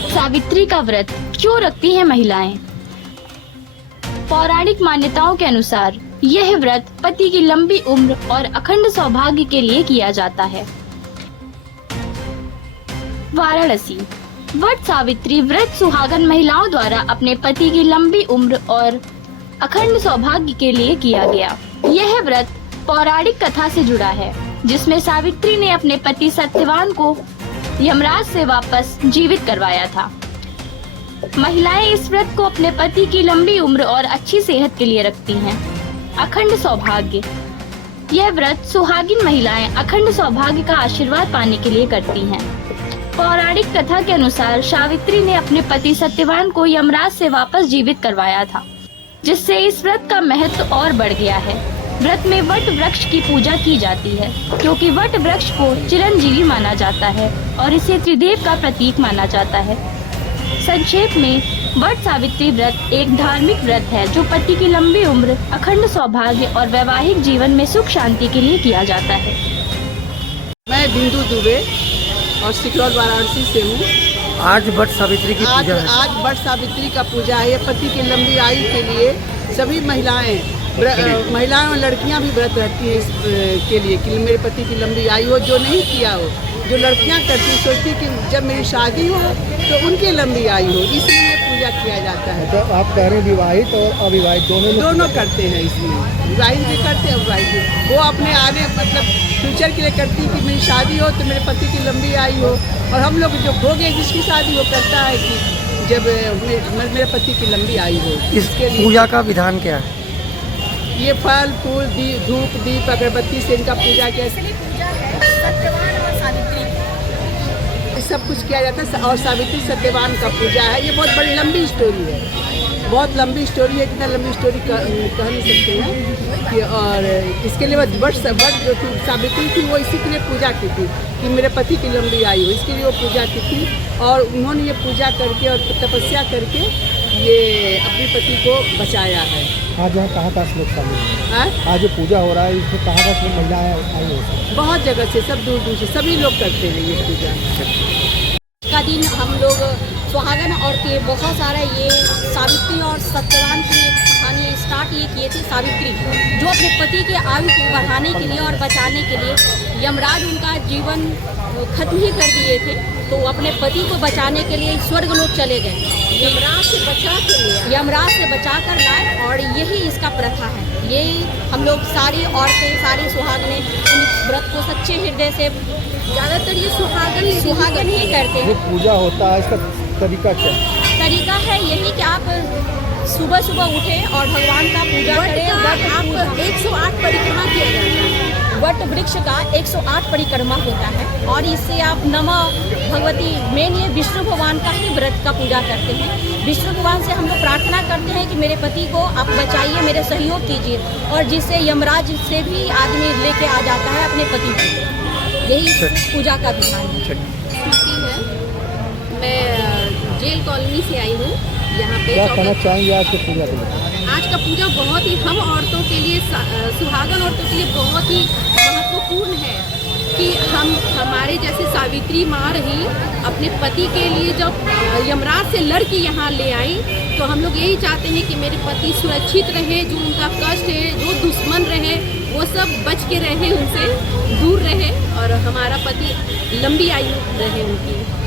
वट सावित्री का व्रत क्यों रखती हैं महिलाएं? पौराणिक मान्यताओं के अनुसार यह व्रत पति की लंबी उम्र और अखंड सौभाग्य के लिए किया जाता है। वाराणसी वट सावित्री व्रत सुहागन महिलाओं द्वारा अपने पति की लंबी उम्र और अखंड सौभाग्य के लिए किया गया। यह व्रत पौराणिक कथा से जुड़ा है, जिसमें सावित्री ने अपने पति सत्यवान को यमराज से वापस जीवित करवाया था। महिलाएं इस व्रत को अपने पति की लंबी उम्र और अच्छी सेहत के लिए रखती हैं। अखंड सौभाग्य यह व्रत सुहागिन महिलाएं अखंड सौभाग्य का आशीर्वाद पाने के लिए करती हैं। पौराणिक कथा के अनुसार सावित्री ने अपने पति सत्यवान को यमराज से वापस जीवित करवाया था, जिससे इस व्रत का महत्व और बढ़ गया है। व्रत में वट वृक्ष की पूजा की जाती है, क्योंकि वट वृक्ष को चिरंजीवी माना जाता है और इसे त्रिदेव का प्रतीक माना जाता है। संक्षेप में, वट सावित्री व्रत एक धार्मिक व्रत है जो पति की लंबी उम्र, अखंड सौभाग्य और वैवाहिक जीवन में सुख शांति के लिए किया जाता है। मैं बिंदु दुबे और सिकरौल वाराणसी से हूँ। आज वट सावित्री की पूजा है। आज वट सावित्री का पूजा है। पति की लंबी आयु के लिए सभी महिलाएं और लड़कियां भी व्रत रखती हैं इसके लिए कि मेरे पति की लंबी आयु हो। जो नहीं किया हो, जो लड़कियां करती सोचती कि जब मेरी शादी हो तो उनकी लंबी आयु हो, इसलिए पूजा किया जाता है। तो आप कह रहे हैं विवाहित और अविवाहित दोनों करते हैं। इसमें विवाहित भी करते हैं, अविवाहित भी। वो अपने आगे मतलब फ्यूचर के लिए करती है कि मेरी शादी हो तो मेरे पति की लंबी आयु हो। और हम लोग जो हो गए जिसकी शादी वो करता है कि जब मेरे पति की लंबी आयु हो। इसके पूजा का विधान क्या है? ये फल फूल धूप दीप अगरबत्ती से इनका पूजा किया, सब कुछ किया जाता है। और सावित्री सत्यवान का पूजा है। ये बहुत बड़ी लंबी स्टोरी है, बहुत लंबी स्टोरी है। इतना लंबी स्टोरी कह नहीं सकते हैं कि। और इसके लिए वट जो थी सावित्री थी वो इसी के लिए पूजा की थी कि मेरे पति की लंबी आयु हो, इसके लिए वो पूजा की थी। और उन्होंने ये पूजा करके और तपस्या करके ये अपने पति को बचाया है। आज यहाँ कहाँ लोग शामिल हैं? आज जो पूजा हो रहा है इसमें कहाँ लोग महिलाएं आई हो? बहुत जगह से, सब दूर दूर से सभी लोग करते हैं ये पूजा। का दिन हम लोग सुहागन औरतें बहुत सारा ये सावित्री और सत्यवान की कहानी स्टार्ट ये किए थे। सावित्री जो अपने पति के आयु को बढ़ाने के लिए और बचाने के लिए यमराज उनका जीवन खत्म ही कर दिए थे, तो अपने पति को बचाने के लिए स्वर्ग लोक चले गए। यमराज से बचा कर लाए और यही इसका प्रथा है। ये हम लोग सारी औरतें, सारी सुहागनें इस व्रत को सच्चे हृदय से, ज़्यादातर ये सुहागन ही करते हैं। जो पूजा होता है इसका तरीका क्या? तरीका है यही कि आप सुबह सुबह उठें और भगवान का पूजा करें। आप 108 परिक्रमा किया जाता है। वट वृक्ष का 108 परिक्रमा होता है और इससे आप नमः भगवती, मेन ये विष्णु भगवान का ही व्रत का पूजा करते हैं। विष्णु भगवान से हम लोग प्रार्थना करते हैं कि मेरे पति को आप बचाइए, मेरे सहयोग कीजिए, और जिससे यमराज से भी आदमी लेके आ जाता है अपने पति को। यही पूजा का विधान है। मैं जेल कॉलोनी से आई हूँ। यहाँ पे क्या कहना चाहेंगे आज के पूजा के लिए? आज का पूजा बहुत ही हम औरतों के लिए, सुहागन औरतों के लिए बहुत ही महत्वपूर्ण है कि हमारे जैसे सावित्री माँ रही, अपने पति के लिए जब यमराज से लड़के यहाँ ले आई, तो हम लोग यही चाहते हैं कि मेरे पति सुरक्षित रहे, जो उनका कष्ट है, जो दुश्मन रहे वो सब बच के रहे, उनसे दूर रहे और हमारा पति लंबी आयु रहे उनकी।